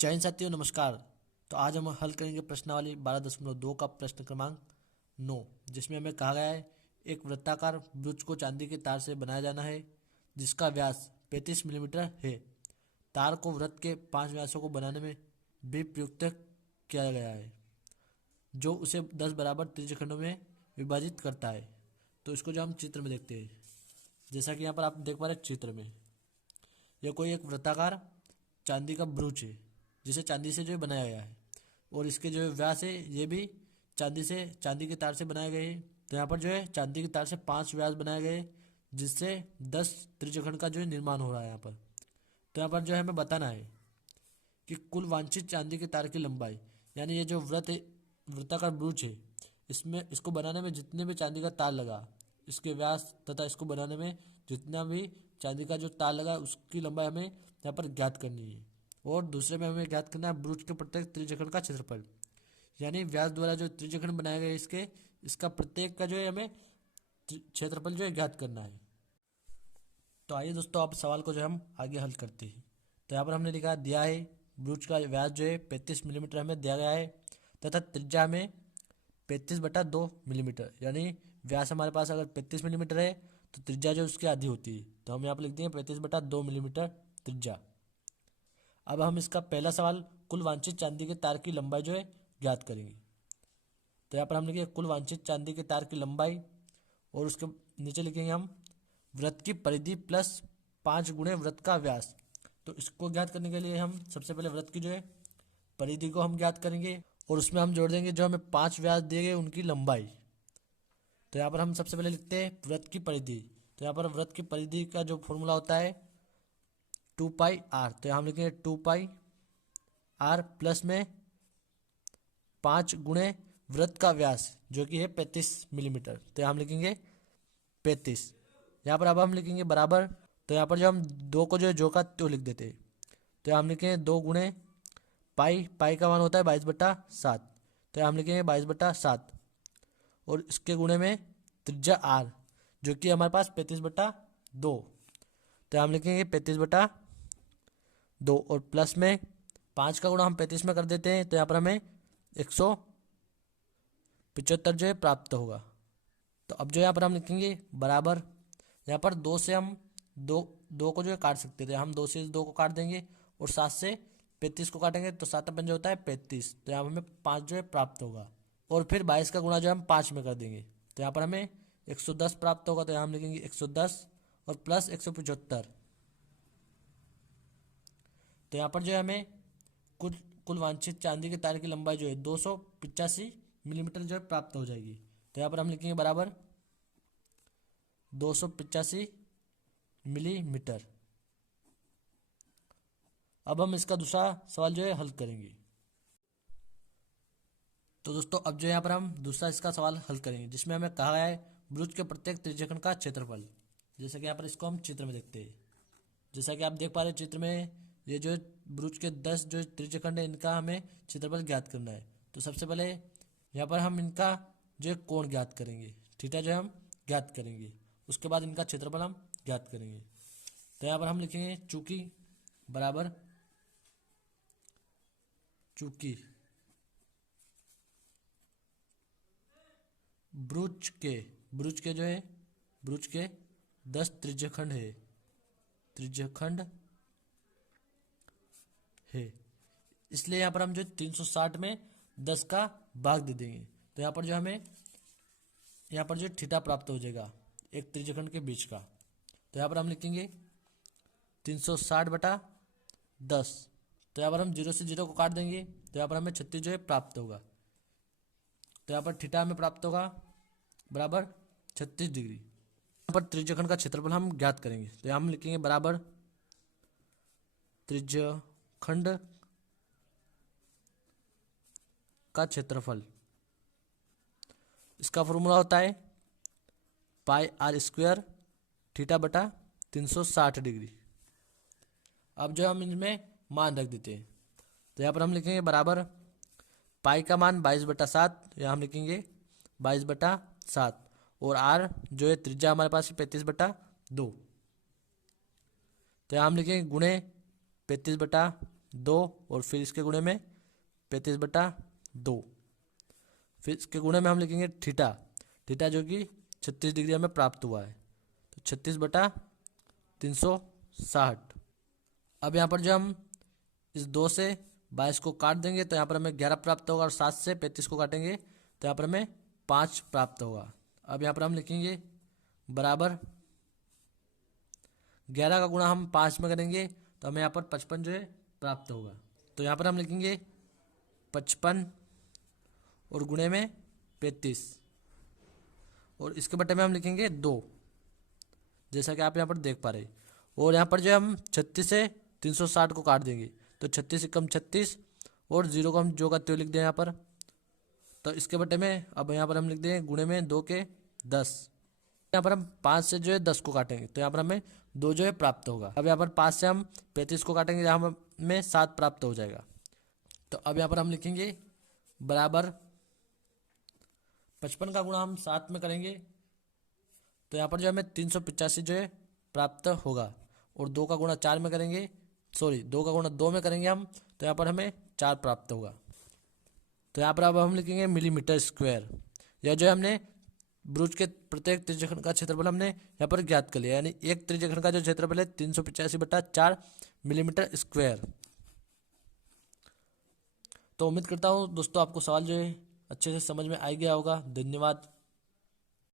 जय हिंद साथियों, नमस्कार। तो आज हम हल करेंगे प्रश्नावली 12.2 का प्रश्न क्रमांक 9, जिसमें हमें कहा गया है एक वृत्ताकार वृक्ष को चांदी के तार से बनाया जाना है जिसका व्यास 35 मिलीमीटर है। तार को वृत्त के 5 व्यासों को बनाने में भी प्रयुक्त किया गया है, जो उसे 10 बराबर त्रिज्यखंडों में विभाजित करता है। तो इसको जो हम चित्र में देखते हैं, जैसा कि यहाँ पर आप देख पा रहे हैं चित्र में, यह कोई एक वृत्ताकार चांदी का ब्रूच है जिसे चांदी से जो है बनाया गया है, और इसके जो है व्यास है ये भी चांदी के तार से बनाए गए हैं। तो यहाँ पर जो है चांदी के तार से 5 व्यास बनाए गए जिससे 10 त्रिज्यखंड का जो है निर्माण हो रहा है यहाँ पर। तो यहाँ पर जो है हमें बताना है कि कुल वांछित चांदी के तार की लंबाई, यानी ये जो वृत्ताकार ब्रूच है, इसको बनाने में जितने भी चांदी का तार लगा, इसके व्यास तथा इसको बनाने में जितना भी चांदी का जो तार लगा उसकी लंबाई हमें यहाँ पर ज्ञात करनी है। और दूसरे में हमें ज्ञात करना है ब्रूच के प्रत्येक त्रिज्यखंड का क्षेत्रफल, यानी व्यास द्वारा जो त्रिज्यखंड बनाया गया है इसका प्रत्येक का जो है हमें क्षेत्रफल जो है ज्ञात करना है। तो आइए दोस्तों, आप सवाल को जो हम आगे हल करते हैं। तो यहाँ पर हमने लिखा दिया है ब्रूच का व्यास जो है 35 मिलीमीटर हमें दिया गया है तथा त्रिज्या में 35/2 मिलीमीटर, यानी व्यास हमारे पास अगर 35 मिलीमीटर है तो त्रिज्या जो उसकी आधी होती है, तो हम यहाँ पर लिख देंगे 35/2 मिलीमीटर त्रिज्या। अब हम इसका पहला सवाल कुल वांछित चांदी के तार की लंबाई जो है ज्ञात करेंगे। तो यहाँ पर हम लिखेंगे कुल वांछित चांदी के तार की लंबाई, और उसके नीचे लिखेंगे हम वृत्त की परिधि प्लस 5 गुणे वृत्त का व्यास। तो इसको ज्ञात करने के लिए हम सबसे पहले वृत्त की जो है परिधि को हम ज्ञात करेंगे, और उसमें हम जोड़ देंगे जो हमें 5 व्यास दिए गए उनकी लंबाई। तो यहाँ पर हम सबसे पहले लिखते हैं वृत्त की परिधि। तो यहाँ पर वृत्त की परिधि का जो फॉर्मूला होता है 2πr, तो यहाँ हम लिखेंगे 2πr प्लस में 5 गुणे वृत्त का व्यास जो कि है 35 मिलीमीटर, तो यहाँ हम लिखेंगे 35। यहाँ पर अब हम लिखेंगे बराबर, तो यहाँ पर जो हम 2 को जो है जो का तो लिख देते हैं, तो यहाँ हम लिखेंगे 2 गुणे पाई का मान होता है 22/7, तो यहाँ हम लिखेंगे 22/7, और इसके गुणे में त्रिज्या आर जो कि हमारे पास 35/2, तो हम लिखेंगे 35/2, और प्लस में 5 का गुणा हम 35 में कर देते हैं, तो यहाँ पर हमें 175 जो है प्राप्त होगा। तो अब जो यहाँ पर हम लिखेंगे बराबर, यहाँ पर 2 से हम दो को जो है काट सकते थे, हम 2 से 2 को काट देंगे और 7 से 35 को काटेंगे, तो 7 जो होता है 35, तो यहाँ हमें 5 जो है प्राप्त होगा। और फिर 22 का गुणा जो हम 5 में कर देंगे, तो यहाँ पर हमें 110 प्राप्त होगा। तो यहाँ हम लिखेंगे 110 और प्लस 175, तो यहाँ पर जो है हमें कुल वांछित चांदी के तार की लंबाई जो है 285 मिलीमीटर जो है प्राप्त हो जाएगी। तो यहाँ पर हम लिखेंगे बराबर 285 मिलीमीटर। अब हम इसका दूसरा सवाल जो है हल करेंगे। तो दोस्तों, अब जो यहाँ पर हम दूसरा इसका सवाल हल करेंगे, जिसमें हमें कहा गया है वृत्त के प्रत्येक त्रिज्यखंड का क्षेत्रफल। जैसे कि यहाँ पर इसको हम चित्र में देखते हैं, जैसा कि आप देख पा रहे हैं चित्र में, ये जो वृत्त के 10 जो त्रिज्यखंड है इनका हमें क्षेत्रफल ज्ञात करना है। तो सबसे पहले यहाँ पर हम इनका जो कोण ज्ञात करेंगे, थीटा जो है हम ज्ञात करेंगे, उसके बाद इनका क्षेत्रफल हम ज्ञात करेंगे। तो यहाँ पर हम लिखेंगे चूंकि बराबर चूंकि ब्रूच के जो है ब्रूच के 10 त्रिज्यखंड है, इसलिए यहाँ पर हम जो 360 में 10 का भाग दे देंगे। तो यहाँ पर जो हमें यहाँ पर जो थीटा प्राप्त हो जाएगा एक त्रिज्यखंड के बीच का। तो यहाँ पर हम लिखेंगे 360/10, तो यहाँ पर हम 0 से 0 को काट देंगे, तो यहाँ पर हमें 36 जो है प्राप्त होगा। तो यहाँ पर थीटा हमें प्राप्त होगा बराबर 36 डिग्री। यहाँ पर त्रिज्यखंड का क्षेत्रफल हम ज्ञात करेंगे, तो यहाँ हम लिखेंगे बराबर त्रिज्यखंड का क्षेत्रफल, इसका फॉर्मूला होता है πr² θ/360 डिग्री। अब जो हम इनमें मान रख देते हैं, तो यहाँ पर हम लिखेंगे बराबर पाई का मान 22/7, यहाँ हम लिखेंगे 22/7, और आर जो है त्रिज्या हमारे पास 35/2, तो यहाँ हम लिखेंगे गुणे 35/2, 2 और फिर इसके गुणे में 35/2। फिर इसके गुणे में हम लिखेंगे थीटा, थीटा जो कि 36 डिग्री हमें प्राप्त हुआ है, तो 36/360। अब यहाँ पर जो हम इस 2 से 22 को काट देंगे तो यहाँ पर हमें 11 प्राप्त होगा, और 7 से 35 को काटेंगे तो यहाँ पर हमें 5 प्राप्त होगा। अब यहाँ पर हम लिखेंगे बराबर 11 का गुणा हम 5 में करेंगे तो हमें यहाँ पर 55 जो है प्राप्त होगा। तो यहाँ पर हम लिखेंगे 55 और गुणे में 35, और इसके बटे में हम लिखेंगे 2, जैसा कि आप यहाँ पर देख पा रहे हैं। और यहाँ पर जो हम 36 से 360 को काट देंगे तो 36 से कम 36, और 0 को हम जो का त्यों लिख दें यहाँ पर। तो इसके बटे में अब यहाँ पर हम लिख दें गुणे में 2 के 10। यहाँ पर हम 5 से जो है 10 को काटेंगे तो यहाँ पर हमें 2 जो है प्राप्त होगा। अब यहाँ पर 5 से हम 35 को काटेंगे, यहाँ हमें 7 प्राप्त हो जाएगा। तो अब यहाँ पर हम लिखेंगे बराबर 55 का गुणा हम 7 में करेंगे तो यहाँ पर जो हमें 385 जो है प्राप्त होगा, और 2 का गुणा 4 में करेंगे, 2 का गुणा 2 में करेंगे हम तो यहाँ पर हमें 4 प्राप्त होगा। तो यहाँ पर अब हम लिखेंगे मिलीमीटर स्क्वायर। यह जो हमने ब्रुज के प्रत्येक त्रिज्यखंड का क्षेत्रफल हमने यहाँ पर ज्ञात कर लिया, यानी एक त्रिज्यखंड का जो क्षेत्रफल है 385/4 मिलीमीटर स्क्वायर। तो उम्मीद करता हूँ दोस्तों आपको सवाल जो है अच्छे से समझ में आ गया होगा। धन्यवाद।